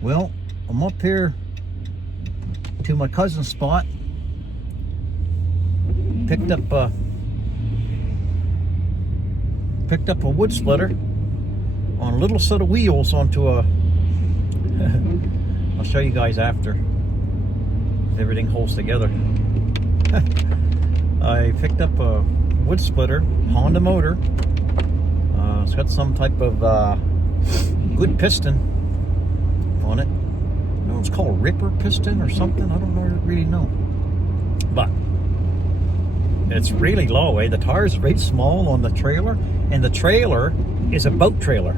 Well, I'm up here to my cousin's spot. Picked up a wood splitter on a little set of wheels onto a I'll show you guys after if everything holds together. I picked up a wood splitter, Honda motor. It's got some type of good piston on it. No, it's called Ripper piston or something. I don't really know. But it's really low, eh? The tire's very small on the trailer, and the trailer is a boat trailer.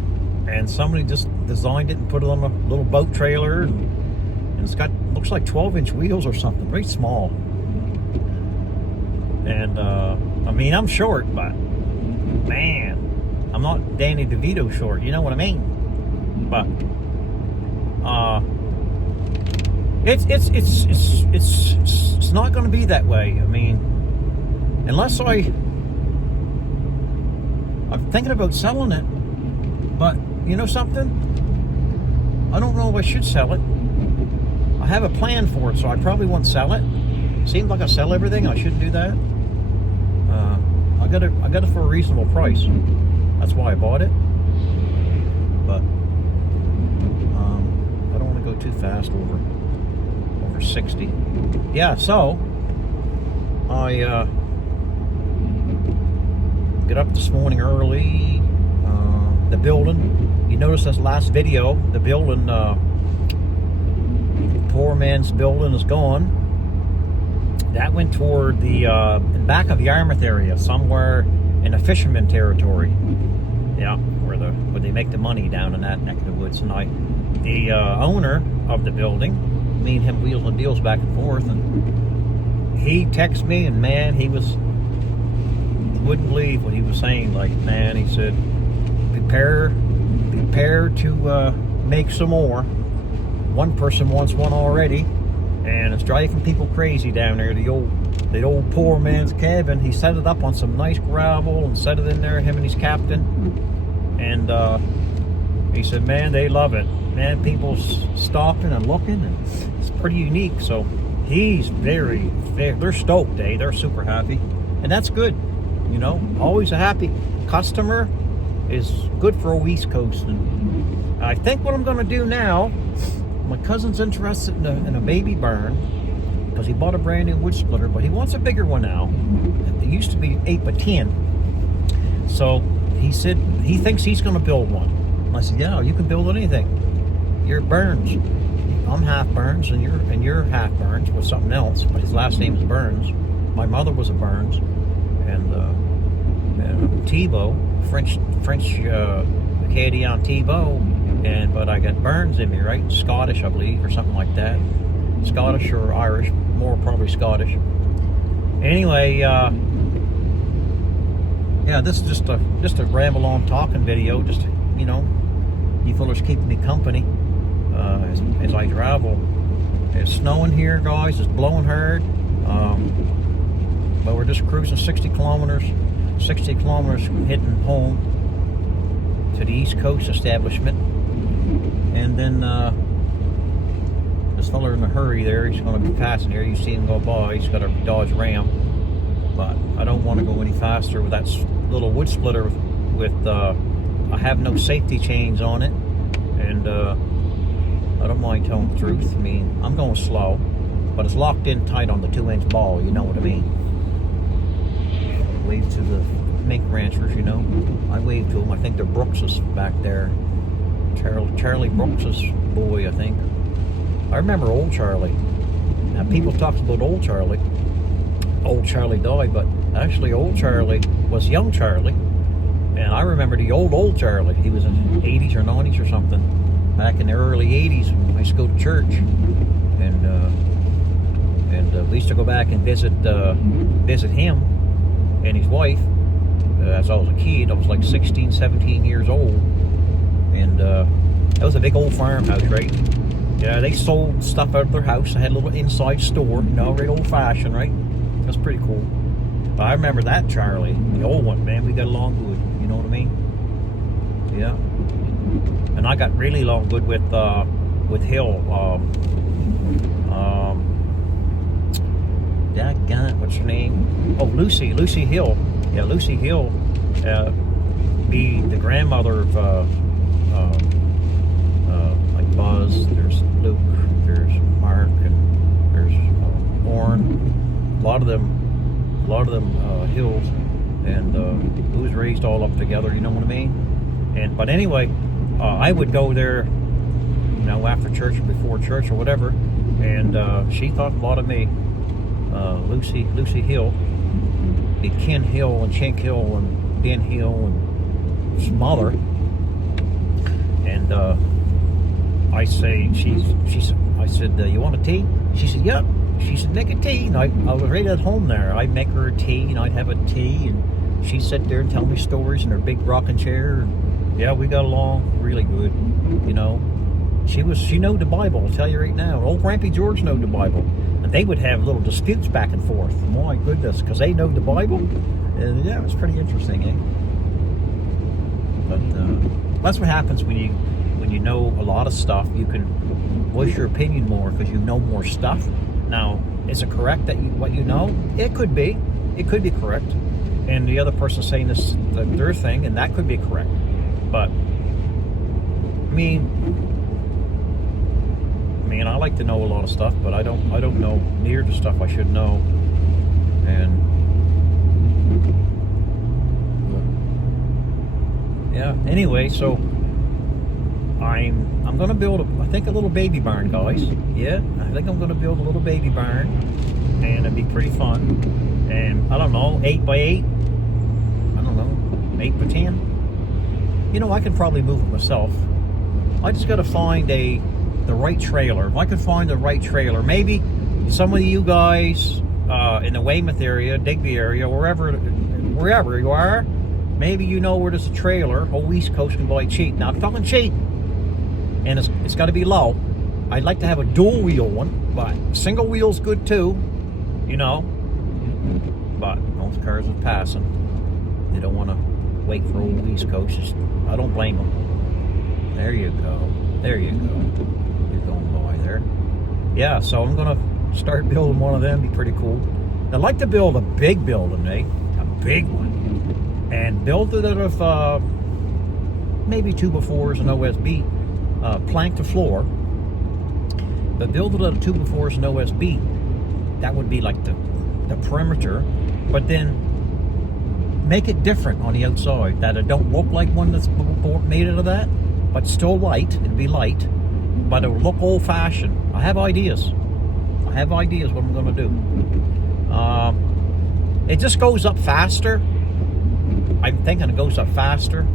And somebody just designed it and put it on a little boat trailer, and it's got, looks like 12-inch wheels or something, very small. And I mean, I'm short, but man, I'm not Danny DeVito short, you know what I mean? But it's not going to be that way. I mean, unless I'm thinking about selling it, but you know something? I don't know if I should sell it. I have a plan for it, so I probably won't sell it. Seems like I sell everything. I shouldn't do that. I got it for a reasonable price. That's why I bought it. But I don't want to go too fast over 60. Yeah, so I get up this morning early. The building, you notice this last video, the building, poor man's building is gone. That went toward the back of Yarmouth area, somewhere in a fisherman territory. Yeah, where they make the money down in that neck of the woods. And the owner of the building, me and him wheels and deals back and forth, and he texted me, and man, you wouldn't believe what he was saying. Like, man, he said, prepare to make some more. One person wants one already, and it's driving people crazy down there. The old poor man's cabin. He set it up on some nice gravel and set it in there, him and his captain. And he said, man, they love it. Man, people stopping and looking, and it's pretty unique. So he's they're stoked, eh? They're super happy, and that's good. You know, always a happy customer is good for a East Coast. And I think what I'm going to do now, my cousin's interested in a baby barn, because he bought a brand new wood splitter, but he wants a bigger one now. It used to be 8x10. So he said he thinks he's going to build one. I said, yeah, you can build anything. You're Burns. I'm half Burns, and you're half Burns with something else, but his last name is Burns. My mother was a Burns, and Thibault, French Acadian Thibault, but I got Burns in me, right? Scottish, I believe, or something like that. Scottish or Irish, more probably Scottish. Anyway, yeah, this is just a ramble on talking video. Just, you know, you fellas keeping me company as I travel. It's snowing here, guys. It's blowing hard, but we're just cruising 60 kilometers heading home to the East Coast establishment. And then this fella in a hurry there, he's going to be passing here. You see him go by. He's got a Dodge Ram, but I don't want to go any faster with that little wood splitter with I have no safety chains on it, and I don't mind telling the truth. I mean, I'm going slow, but it's locked in tight on the 2-inch ball, you know what I mean. Wave to the mink ranchers, you know. I wave to them. I think they're Brooks's back there. Charlie Brooks's boy, I think. I remember old Charlie. Now, people talk about old Charlie. Old Charlie died, but actually old Charlie was young Charlie. And I remember the old Charlie. He was in the 80s or 90s or something. Back in the early 80s when I used to go to church. And we used to go back and visit him and his wife. As I was a kid, I was like 16, 17 years old. And that was a big old farmhouse, right? Yeah, they sold stuff out of their house. They had a little inside store, you know, very old-fashioned, right? That's pretty cool. But I remember that Charlie, the old one, man. We got along good, you know what I mean? Yeah. And I got really along good with Hill. What's her name? Oh, Lucy Hill. Yeah, Lucy Hill. Be the grandmother of like Buzz. There's Luke. There's Mark, and there's Orrin. A lot of them Hills, and who was raised all up together. You know what I mean? But anyway, I would go there, after church or before church or whatever, and she thought a lot of me. Lucy Hill, the Ken Hill and Chink Hill and Ben Hill and his mother, and I said, you want a tea? She said, yep. She said, make a tea. And I was right at home there. I'd make her a tea, and I'd have a tea, and she'd sit there and tell me stories in her big rocking chair. And yeah, we got along really good. She knowed the Bible. I'll tell you right now. Old Grampy George knowed the Bible. And they would have little disputes back and forth. My goodness, because they know the Bible. And yeah, it was pretty interesting, eh? But that's what happens when you know a lot of stuff. You can voice your opinion more because you know more stuff. Now, is it correct that what you know? It could be. It could be correct. And the other person saying their thing, and that could be correct. But I like to know a lot of stuff, but I don't know near the stuff I should know. And yeah, anyway, so I'm gonna build a little baby barn, guys. Yeah, I think I'm gonna build a little baby barn, and it'd be pretty fun. And I don't know, 8x8. I don't know, 8x10. I could probably move it myself. I just gotta find the right trailer. If I could find the right trailer, maybe some of you guys in the Weymouth area, Digby area, wherever you are, maybe you know where there's a trailer, whole East Coast can buy cheap. Now I'm talking cheap, and it's got to be low. I'd like to have a dual wheel one, but single wheel's good too, But most cars are passing. They don't want to wait for old East Coast. I don't blame them. There you go. Going by there. Yeah, so I'm gonna start building one of them. Be pretty cool. I'd like to build a big building, a big one, and build it out of maybe 2x4s and OSB, plank to floor. But build it out of 2x4s and OSB. That would be like the perimeter, but then make it different on the outside, that it don't look like one that's made out of that, but still light. It'd be light, but it will look old-fashioned. I have ideas what I'm going to do. It just goes up faster. I'm thinking it goes up faster.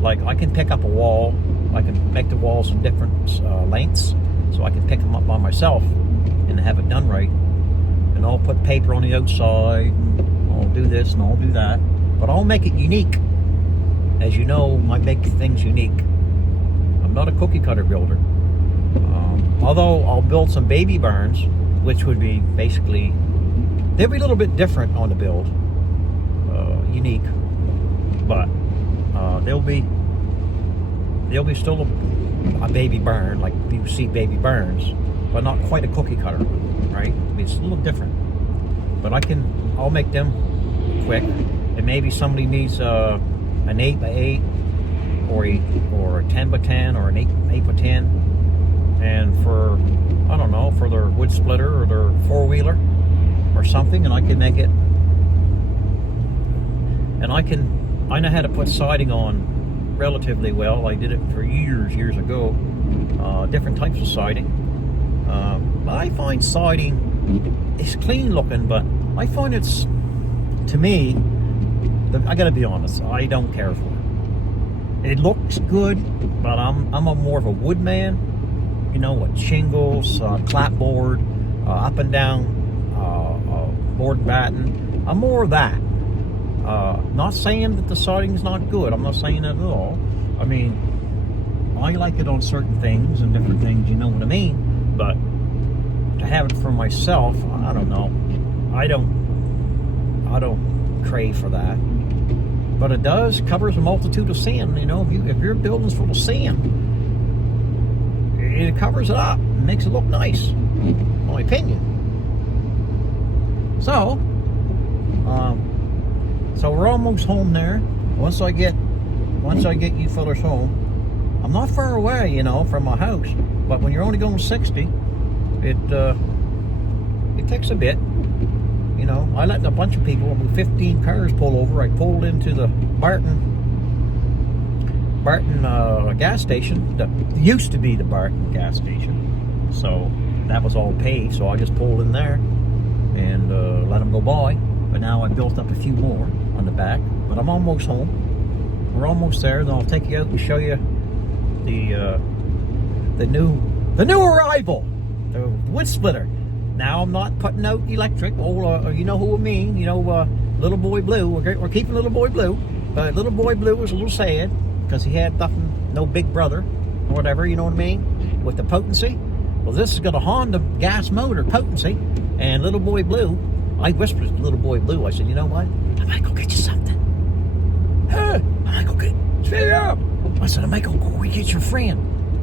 Like, I can pick up a wall. I can make the walls in different lengths, so I can pick them up by myself and have it done right. And I'll put paper on the outside, and I'll do this and I'll do that. But I'll make it unique. As you know, I make things unique. I'm not a cookie cutter builder. Although I'll build some baby barns, which would be basically, they'll be a little bit different on the build, unique, but they'll be still a baby barn, like you see baby barns, but not quite a cookie cutter, right? It's a little different, but I'll make them quick. And maybe somebody needs an 8x8 or a 10x10 or an 8x10, and for, I don't know, for their wood splitter or their four-wheeler or something, and I can make it. And I know how to put siding on relatively well. I did it for years ago. Different types of siding. I find siding is clean looking, but I find it's, to me, I gotta be honest, I don't care for it. It looks good, but I'm more of a wood man. With shingles, clapboard, up and down, board batten. I'm more of that. Not saying that the siding's not good. I'm not saying that at all. I mean, I like it on certain things and different things, you know what I mean? But to have it for myself, I don't know. I don't crave for that. But it covers a multitude of sin. You know, if your building's full of sin, it covers it up, and makes it look nice, in my opinion. So we're almost home there. Once I get you fellas home, I'm not far away, you know, from my house. But when you're only going 60, it takes a bit. You know, I let a bunch of people, with 15 cars, pull over. I pulled into the Barton gas station. That used to be the Barton gas station. So that was all paid. So I just pulled in there and let them go by. But now I built up a few more on the back. But I'm almost home. We're almost there. Then I'll take you out and show you the new arrival, the wood splitter. Now I'm not putting out electric. You know who I mean. You know, Little Boy Blue. We're keeping Little Boy Blue. But Little Boy Blue was a little sad because he had nothing, no big brother or whatever. You know what I mean? With the potency. Well, this has got a Honda gas motor potency, and Little Boy Blue. I whispered to Little Boy Blue. I said, you know what? I might go get you something. Huh? I might go get. Stay up. I said, I might go get your friend,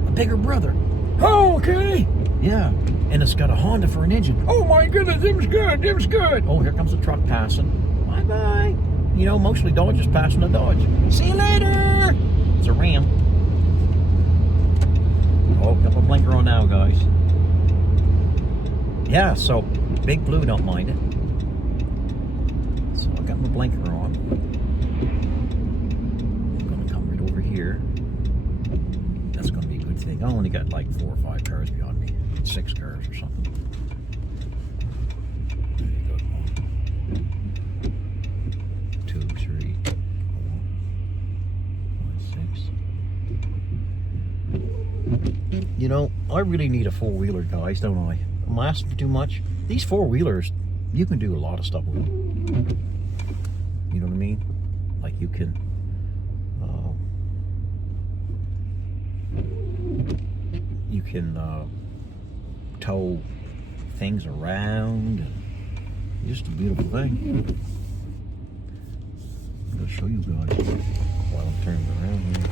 a bigger brother. Oh, okay. Yeah. And it's got a Honda for an engine. Oh my goodness, them's good. Oh, here comes a truck passing. Bye-bye. You know, mostly Dodge is passing a Dodge. See you later. It's a Ram. Oh, got my blinker on now, guys. Yeah, so Big Blue don't mind it. So I got my blinker on. I'm gonna come right over here. That's gonna be a good thing. I only got like 4 or 5 cars behind me. 6 cars or something. There you go. 2, 3, 4, 5, 6. You know, I really need a 4-wheeler, guys, don't I? I'm asking for too much. These 4-wheelers, you can do a lot of stuff with them. You know what I mean? Like you can tow things around. Just a beautiful thing. I'm going to show you guys while I'm turning around here.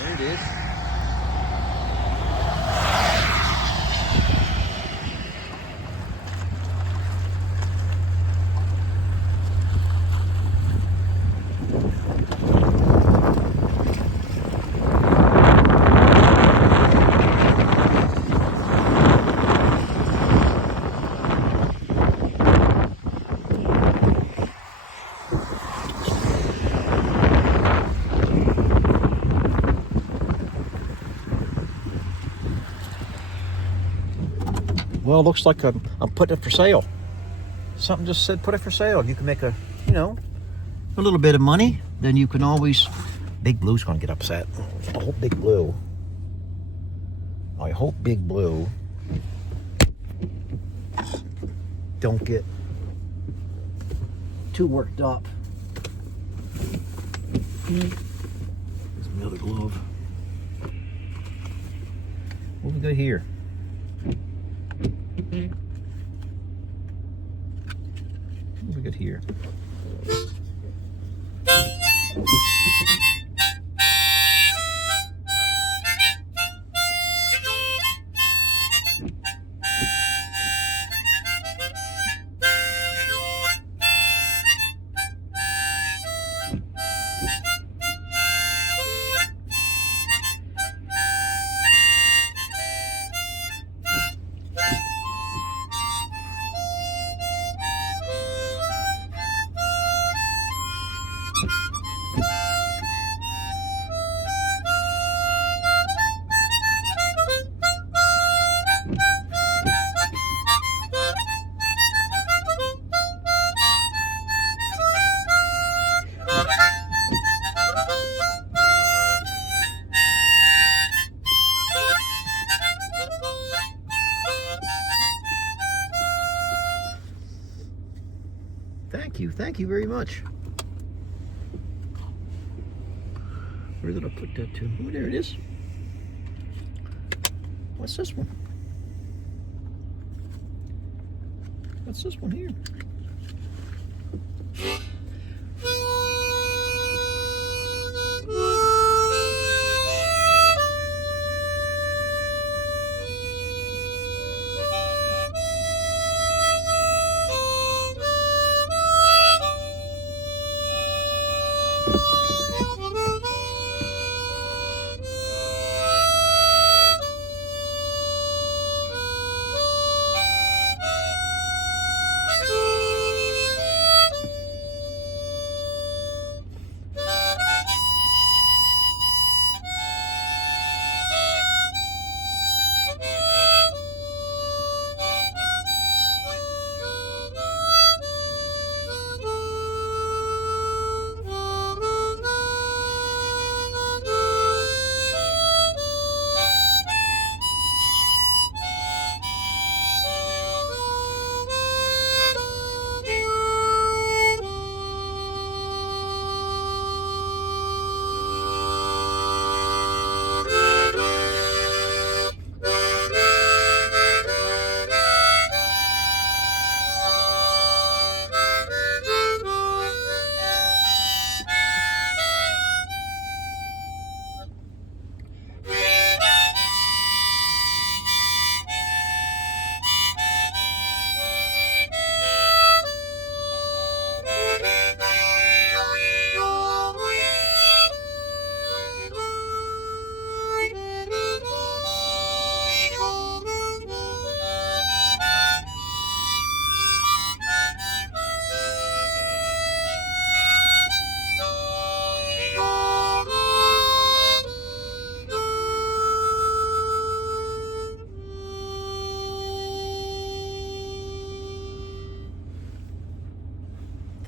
There it is. Well, it looks like I'm putting it for sale. Something just said put it for sale. You can make a little bit of money. Then you can always. Big Blue's gonna get upset. I hope Big Blue don't get too worked up. Here's my other glove. What we got here? What do we got here? Thank you very much. Where did I put that to? Oh, there it is. What's this one? What's this one here?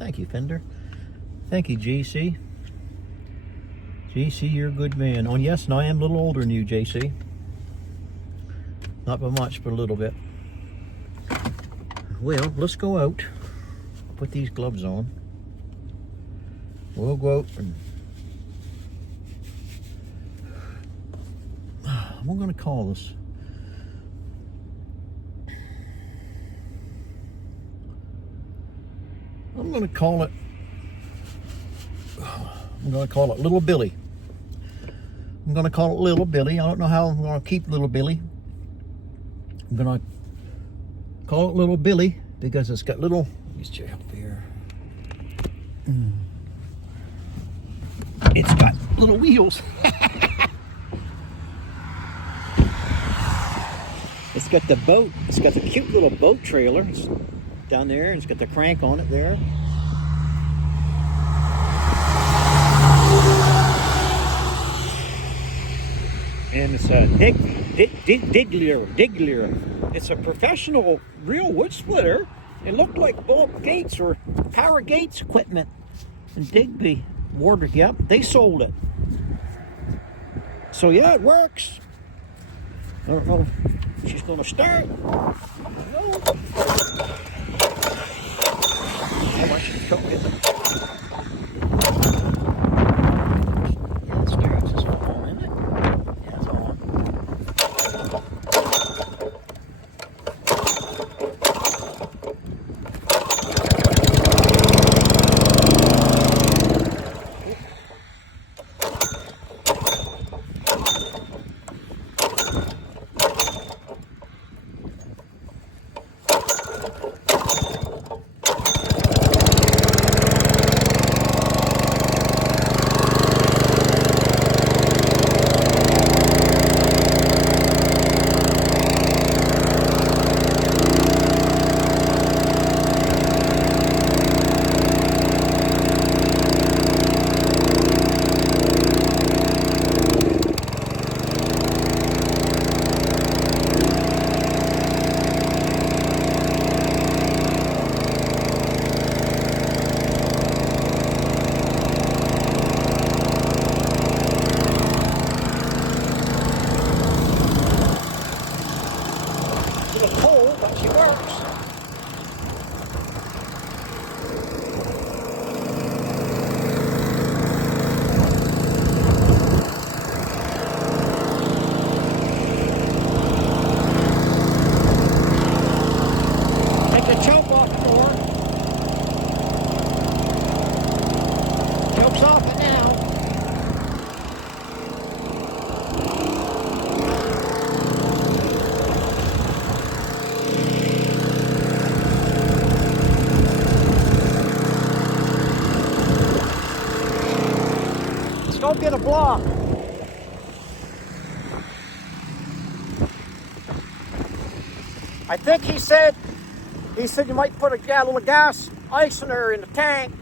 Thank you, Fender. Thank you, JC. JC, you're a good man. Oh, yes, and I am a little older than you, JC. Not by much, but a little bit. Well, let's go out. Put these gloves on. We'll go out and... I'm going to call this. I'm going to call it Little Billy. I'm going to call it Little Billy. I don't know how I'm going to keep Little Billy. I'm going to call it Little Billy because it's got little... Let me check up here. It's got little wheels. It's got the boat. It's got the cute little boat trailer. It's down there, and it's got the crank on it there. And it's a Diggler. It's a professional, real wood splitter. It looked like Bulk Gates or Power Gates equipment. And Digby, Wardwick, yep, they sold it. So yeah, it works. I don't know if she's going to start. How much the truck is it? Yeah, it starts. It's on, isn't it? Yeah, it's on. Don't get a block. I think he said you might put a little gas ice in there in the tank,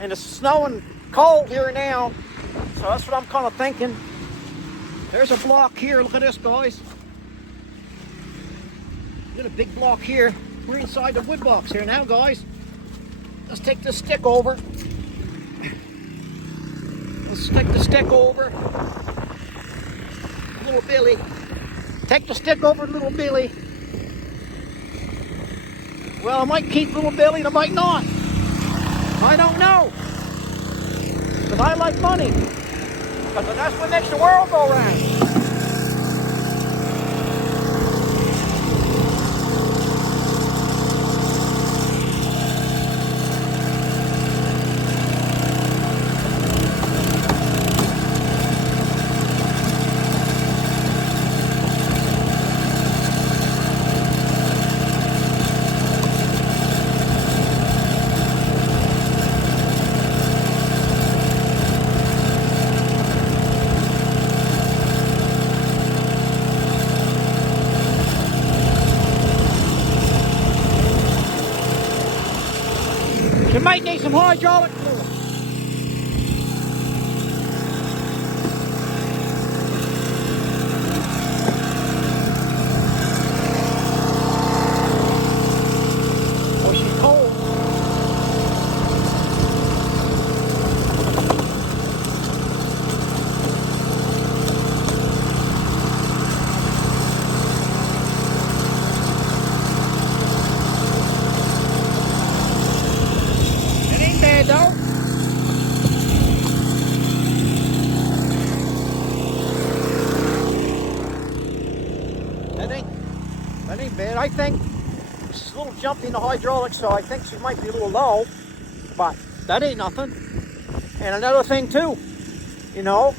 and it's snowing cold here now, so that's what I'm kind of thinking. There's a block here. Look at this, guys. Got a big block here. We're inside the wood box here now, guys. Let's take this stick over. Let's stick the stick over. Little Billy. Take the stick over Little Billy. Well, I might keep Little Billy and I might not. I don't know. Because I like money. Because that's what makes the world go round. You might need some hydraulic fluid. Oh, she's cold. bit. I think she's a little jumpy in the hydraulics, so I think she might be a little low, but that ain't nothing. And another thing too, you know,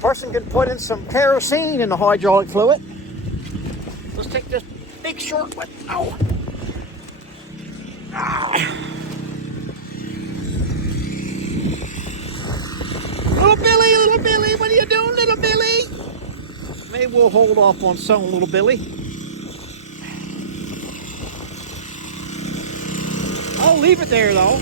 person can put in some kerosene in the hydraulic fluid. Let's take this big short one. Ow. Ah. Little Billy, what are you doing, little Billy? Maybe we'll hold off on some, little Billy. I'll leave it there though.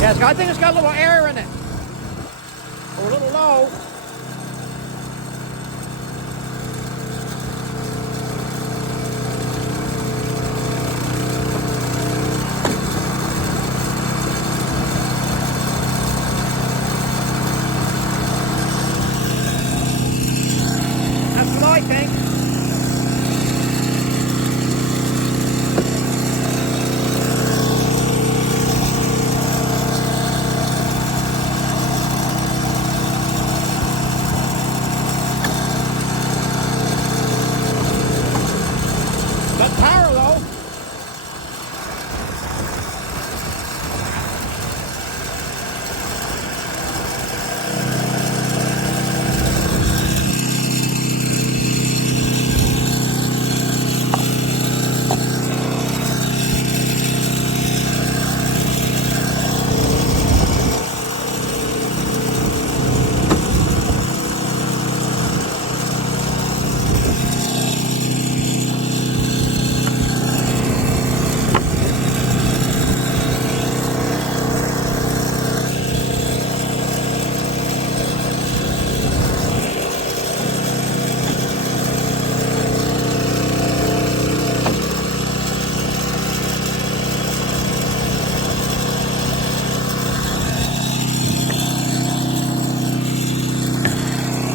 Yes, I think it's got a little air in it. Or a little low. That's what I think. Got power though.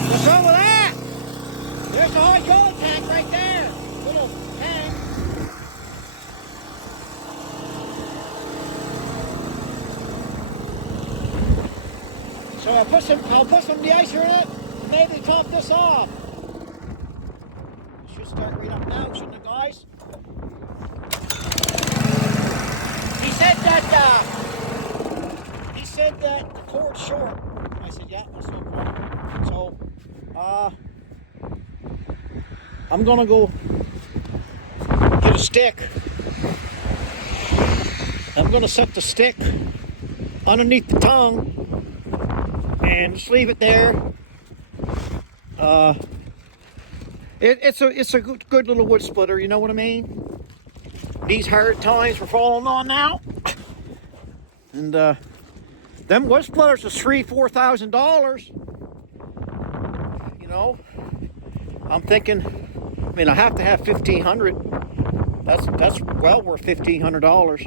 What's wrong with that? There's the hydraulic tank right there. Little tank. So I'll put some de-icer in it and maybe top this off. Should start right up now, shouldn't it, guys? He said that the cord's short. I said, yeah, that's no problem. So I'm gonna go get a stick. I'm gonna set the stick underneath the tongue and just leave it there. It's a good little wood splitter, you know what I mean? These hard times we're falling on now. And them wood splitters is $4,000. You know, I'm thinking, I mean, I have to have 1,500. That's well worth $1,500.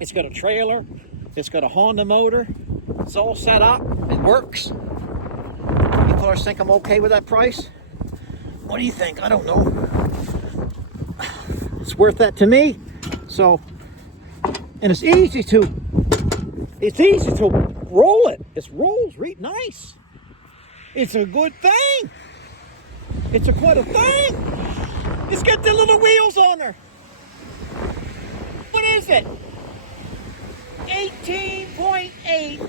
It's got a trailer. It's got a Honda motor. It's all set up. It works. You fellas think I'm okay with that price? What do you think? I don't know. It's worth that to me. So, and it's easy to roll it. It rolls really nice. It's a good thing. It's quite a thing. It's got the little wheels on there. What is it? 18.8.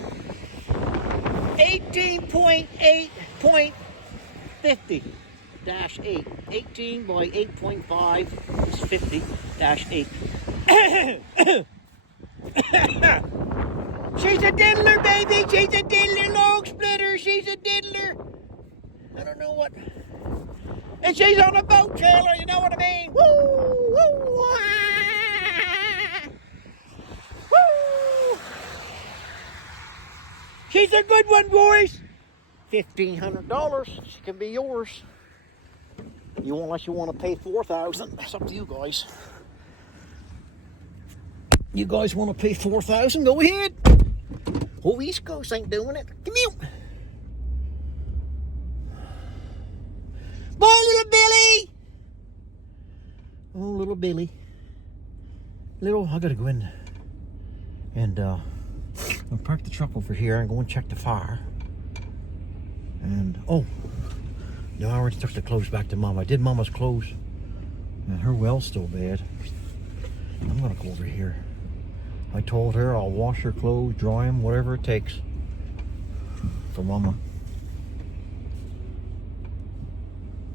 18.8.50. -8. 18 by 8.5 is 50-8. She's a diddler, baby. She's a diddler, log splitter. She's a diddler. I don't know what. And she's on a boat trailer. You know what I mean? Woo, woo, ah. Woo. She's a good one, boys. $1,500. She can be yours. Unless you want to pay $4,000. That's up to you guys. You guys want to pay $4,000? Go ahead. Oh, East Coast ain't doing it. Come here. Bye, little Billy. Oh, little Billy. I gotta go in and I'll park the truck over here and go and check the fire. And oh, no, I already took the clothes back to Mom. I did Mama's clothes, and her well's still bad. I'm gonna go over here. I told her I'll wash her clothes, dry them, whatever it takes for Mama.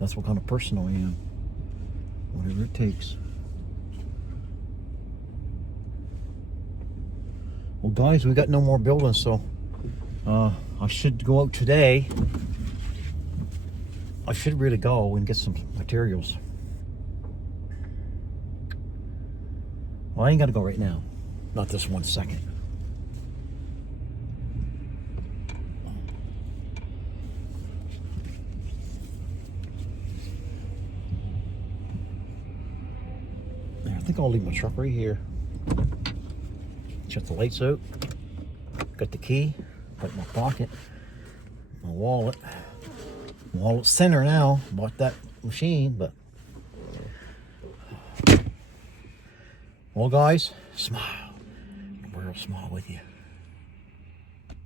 That's what kind of person I am. Whatever it takes. Well, guys, we got no more buildings, so I should go out today. I should really go and get some materials. Well, I ain't got to go right now. Not this 1 second. I think I'll leave my truck right here. Shut the lights out. Got the key. Put it in my pocket. My wallet. Wallet's thinner now. Bought that machine, but. Well, guys, smile. The world smile with you.